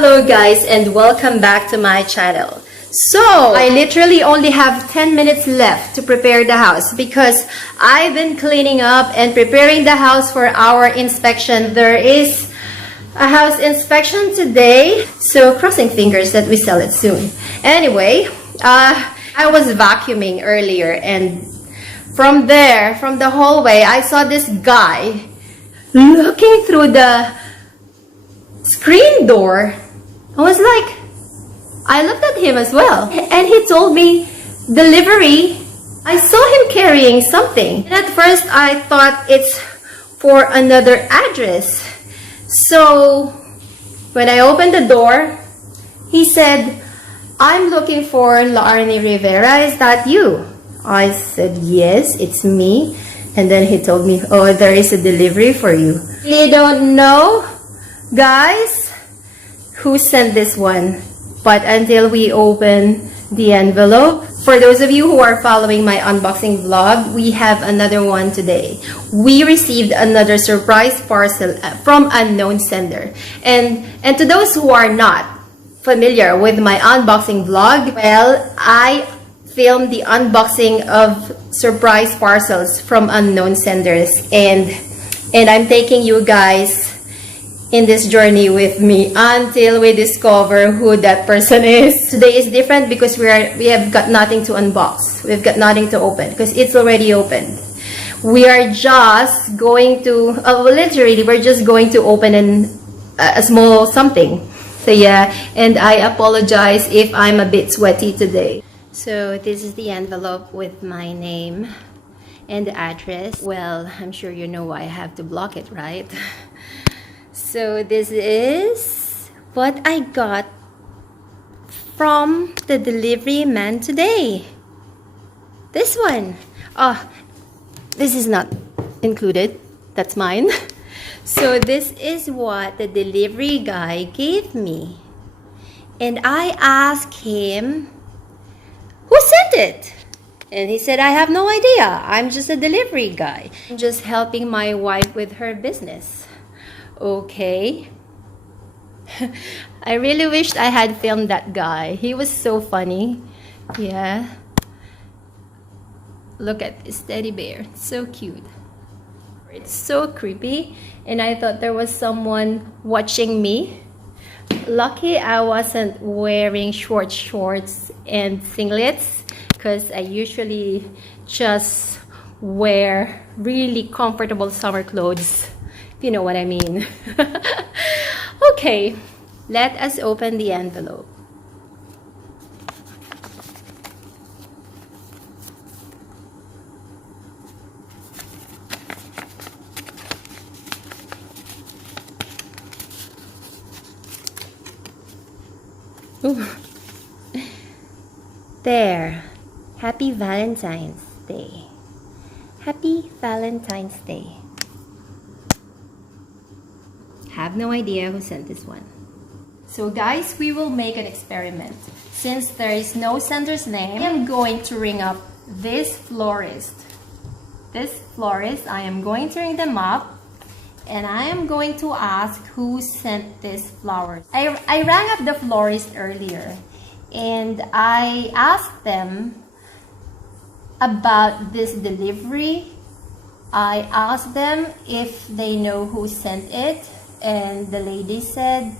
Hello guys and welcome back to my channel. So I literally only have 10 minutes left to prepare the house because I've been cleaning up and preparing the house for our inspection. There is a house inspection today, so crossing fingers that we sell it soon. Anyway, I was vacuuming earlier and from the hallway, I saw this guy looking through the screen door. I looked at him as well, and he told me delivery. I saw him carrying something, and at first I thought it's for another address. So when I opened the door, he said, "I'm looking for Larnie Rivera. Is that you?" I said, "Yes, it's me." And then he told me, "Oh, there is a delivery for you." You don't know, guys, who sent this one, but until we open the envelope, for those of you who are following my unboxing vlog, we have another one today. We received another surprise parcel from unknown sender, and to those who are not familiar with my unboxing vlog, well, I filmed the unboxing of surprise parcels from unknown senders, and I'm taking you guys in this journey with me until we discover who that person is. Today is different because we have got nothing to unbox. We've got nothing to open because it's already opened. We are just going to literally we're just going to open a small something. So yeah, and I apologize if I'm a bit sweaty today. So this is the envelope with my name and the address. Well, I'm sure you know why I have to block it, right? So this is what I got from the delivery man today. This one. Oh, this is not included. That's mine. So this is what the delivery guy gave me. And I asked him, "Who sent it?" And he said, "I have no idea. I'm just a delivery guy. I'm just helping my wife with her business." Okay. I really wished I had filmed that guy. He was so funny. Yeah. Look at this teddy bear. It's so cute. It's so creepy. And I thought there was someone watching me. Lucky I wasn't wearing short shorts and singlets, because I usually just wear really comfortable summer clothes. If you know what I mean. Okay, let us open the envelope. Ooh. There. Happy Valentine's Day. Happy Valentine's Day. Have no idea who sent this one. So guys, we will make an experiment. Since there is no sender's name, I am going to ring up this florist. I am going to ring them up, and I am going to ask who sent this flowers. I rang up the florist earlier, and I asked them about this delivery. I asked them if they know who sent it, and the lady said,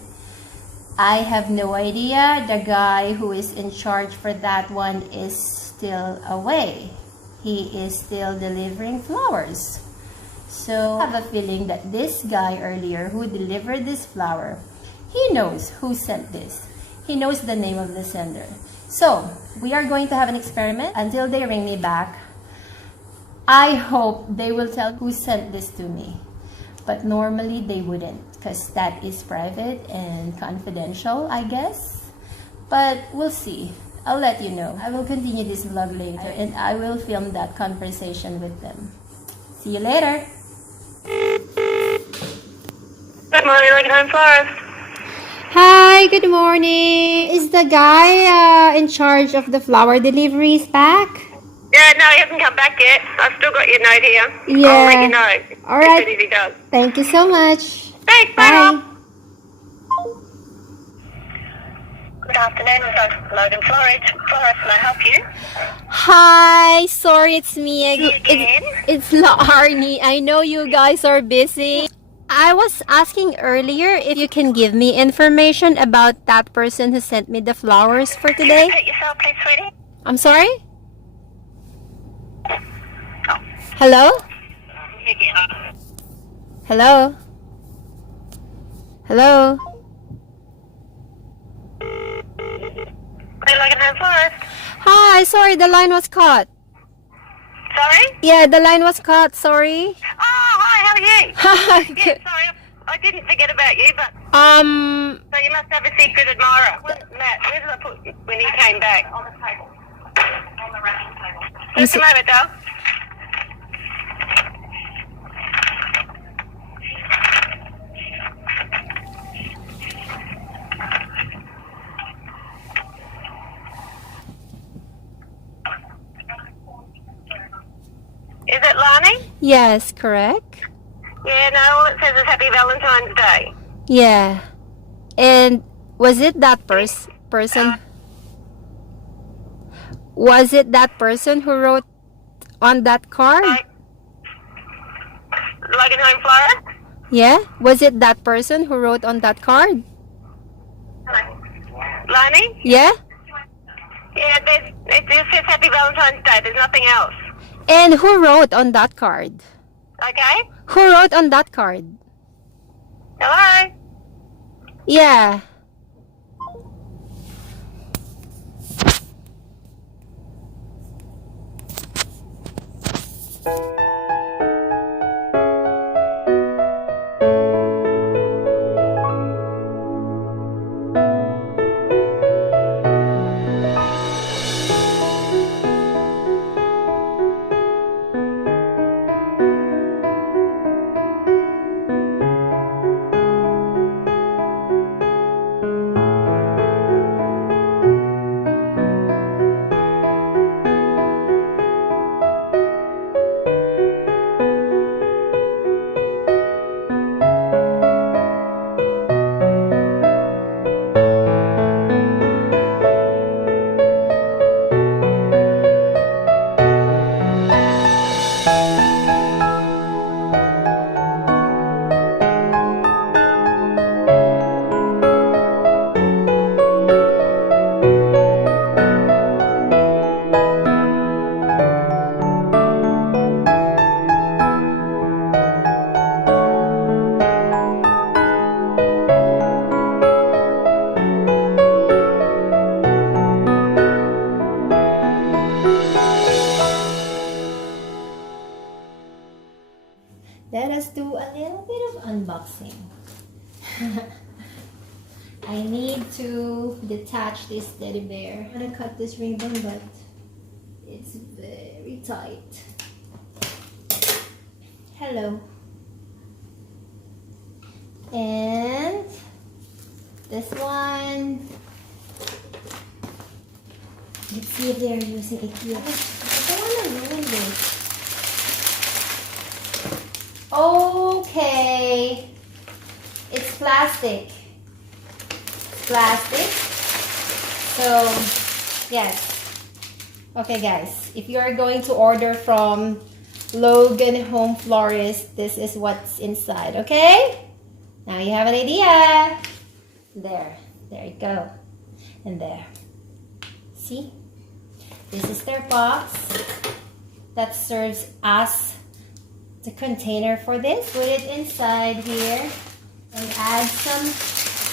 "I have no idea. The guy who is in charge for that one is still away. He is still delivering flowers." So I have a feeling that this guy earlier who delivered this flower, he knows who sent this. He knows the name of the sender. So we are going to have an experiment until they ring me back. I hope they will tell who sent this to me. But normally they wouldn't, because that is private and confidential, I guess. But we'll see. I'll let you know. I will continue this vlog later, and I will film that conversation with them. See you later. Good morning, Valentine Flowers. Hi, good morning. Is the guy in charge of the flower deliveries back? Yeah, no, he hasn't come back yet. I've still got your note here. Yeah. I'll let you know. All right. As soon as he does. Thank you so much. Thanks, Bye. bye. afternoon. It's Logan Florist. Florist, can I help you? Hi, sorry, it's me Again? It's Arnie. I know you guys are busy. I was asking earlier if you can give me information about that person who sent me the flowers for Can you today. repeat yourself, please, sweetie? I'm sorry? Oh. Hello? Again. Hello? Hello? Hey, Logan Home Florist. Hi, sorry, the line was cut. Sorry? Yeah, the line was cut, sorry. Oh, hi, how are you? Hi, Yeah, good. sorry, I didn't forget about you, but Um, so you must have a secret admirer. Matt, where did I put when he came back? On the table. On the wrapping table. Just a moment, Dale. Is it Lani? yes, correct? Yeah, no, all it says is Happy Valentine's Day. Yeah. And was it that person? Was it that person who wrote on that card? Logan Home Florist? Yeah? Was it that person who wrote on that card? Lani? Yeah? Yeah, it just says Happy Valentine's Day. There's nothing else. And who wrote on that card? Okay? Who wrote on that card? Hello? Yeah. Let us do a little bit of unboxing. I need to detach this teddy bear. I'm gonna cut this ribbon, but it's very tight. Hello. And this one. Let's see if they're using it here. I don't want to ruin this. Okay, it's plastic. Plastic. So, yes. Okay, guys, if you are going to order from Logan Home Florist, this is what's inside, okay? Now you have an idea. There you go. And there. See? This is their box that serves as the container for this. Put it inside here and add some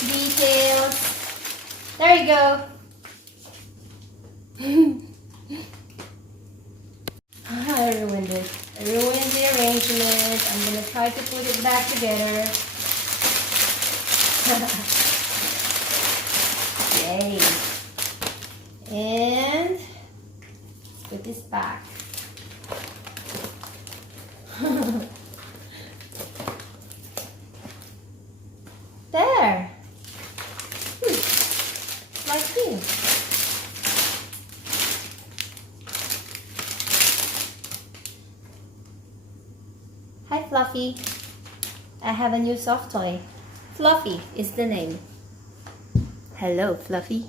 details. There you go. I ruined it. I ruined the arrangement. I'm gonna try to put it back together. Yay. And let's put this back. There. Like this. Hi, Fluffy. I have a new soft toy. Fluffy is the name. Hello, Fluffy.